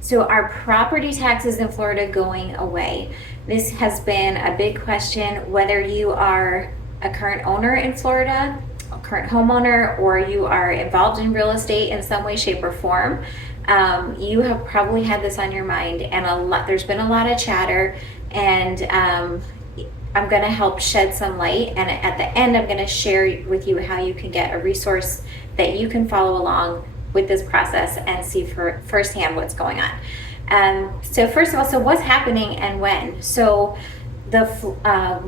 So are property taxes in Florida going away? This has been a big question, whether you are a current owner in Florida, a current homeowner, or you are involved in real estate in some way, shape, or form. You have probably had this on your mind, and there's been a lot of chatter, and I'm going to help shed some light, and at the end I'm going to share with you how you can get a resource that you can follow along with this process and see for firsthand what's going on. So first of all, so what's happening and when? So the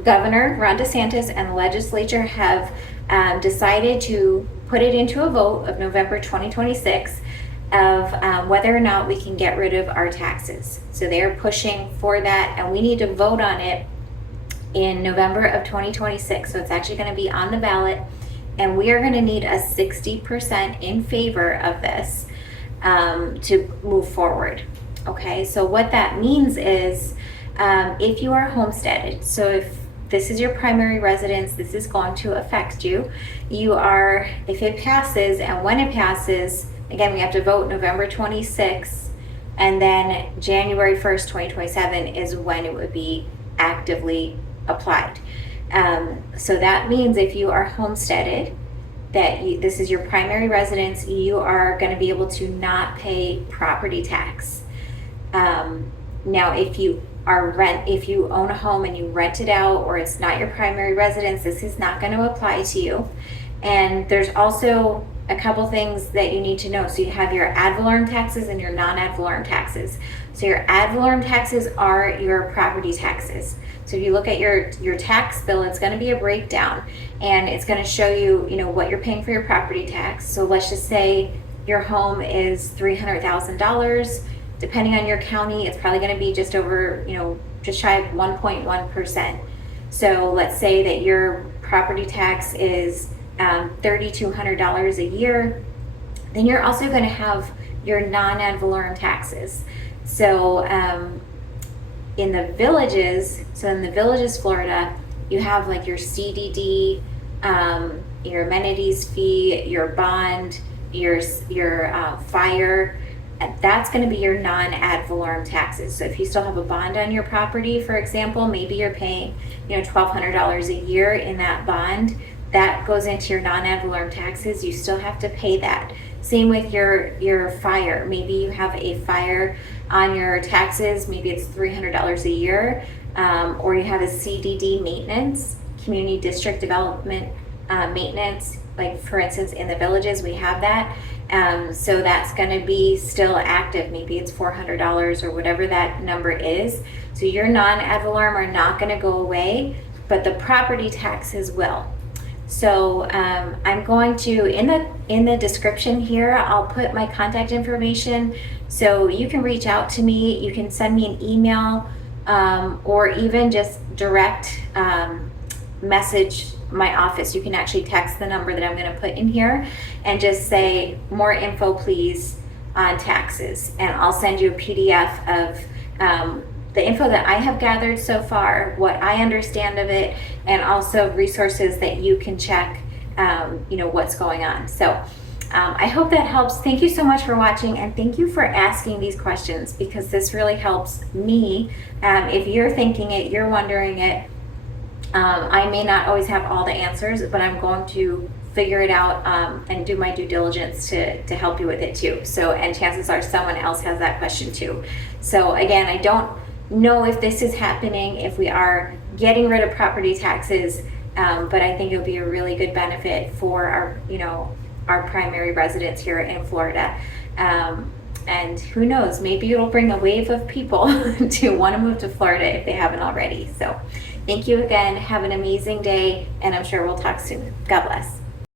Governor Ron DeSantis and the legislature have decided to put it into a vote of November 2026 of whether or not we can get rid of our taxes. So they're pushing for that, and we need to vote on it in November of 2026. So it's actually going to be on the ballot, and we are going to need a 60% in favor of this to move forward. Okay, so what that means is if you are homesteaded, so if this is your primary residence, this is going to affect you. If it passes, and when it passes, again, we have to vote November 26th, and then January 1st, 2027 is when it would be actively applied. So that means if you are homesteaded, this is your primary residence, you are going to be able to not pay property tax. Now, if you own a home and you rent it out, or it's not your primary residence, this is not going to apply to you. And there's also a couple things that you need to know. So you have your ad valorem taxes and your non-ad valorem taxes. So your ad valorem taxes are your property taxes. So if you look at your tax bill, it's going to be a breakdown, and it's going to show you, what you're paying for your property tax. So let's just say your home is $300,000. Depending on your county, it's probably going to be just over, just shy of 1.1%. So let's say that your property tax is $3,200 a year. Then you're also going to have your non-ad valorem taxes. So in the villages, Florida, you have like your CDD, your amenities fee, your bond, your fire. That's going to be your non-ad valorem taxes. So if you still have a bond on your property, for example, maybe you're paying $1,200 a year in that bond, that goes into your non-ad valorem taxes. You still have to pay that. Same with your fire. Maybe you have a fire on your taxes, maybe it's $300 a year, or you have a CDD maintenance, community district development maintenance. Like for instance, in the villages, we have that. So that's going to be still active. Maybe it's $400 or whatever that number is. So your non-ad valorem are not going to go away, but the property taxes will. So I'm going to, in the description here, I'll put my contact information, so you can reach out to me. You can send me an email, or even just direct message my office. You can actually text the number that I'm going to put in here and just say, more info please on taxes, and I'll send you a PDF of the info that I have gathered so far, what I understand of it, and also resources that you can check, what's going on. So I hope that helps. Thank you so much for watching, and thank you for asking these questions, because this really helps me. If you're thinking it, you're wondering it, I may not always have all the answers, but I'm going to figure it out and do my due diligence to help you with it too. So, and chances are someone else has that question too. So again, I don't know if this is happening, if we are getting rid of property taxes, but I think it'll be a really good benefit for our primary residents here in Florida. And who knows, maybe it'll bring a wave of people to want to move to Florida if they haven't already. So thank you again. Have an amazing day, and I'm sure we'll talk soon. God bless.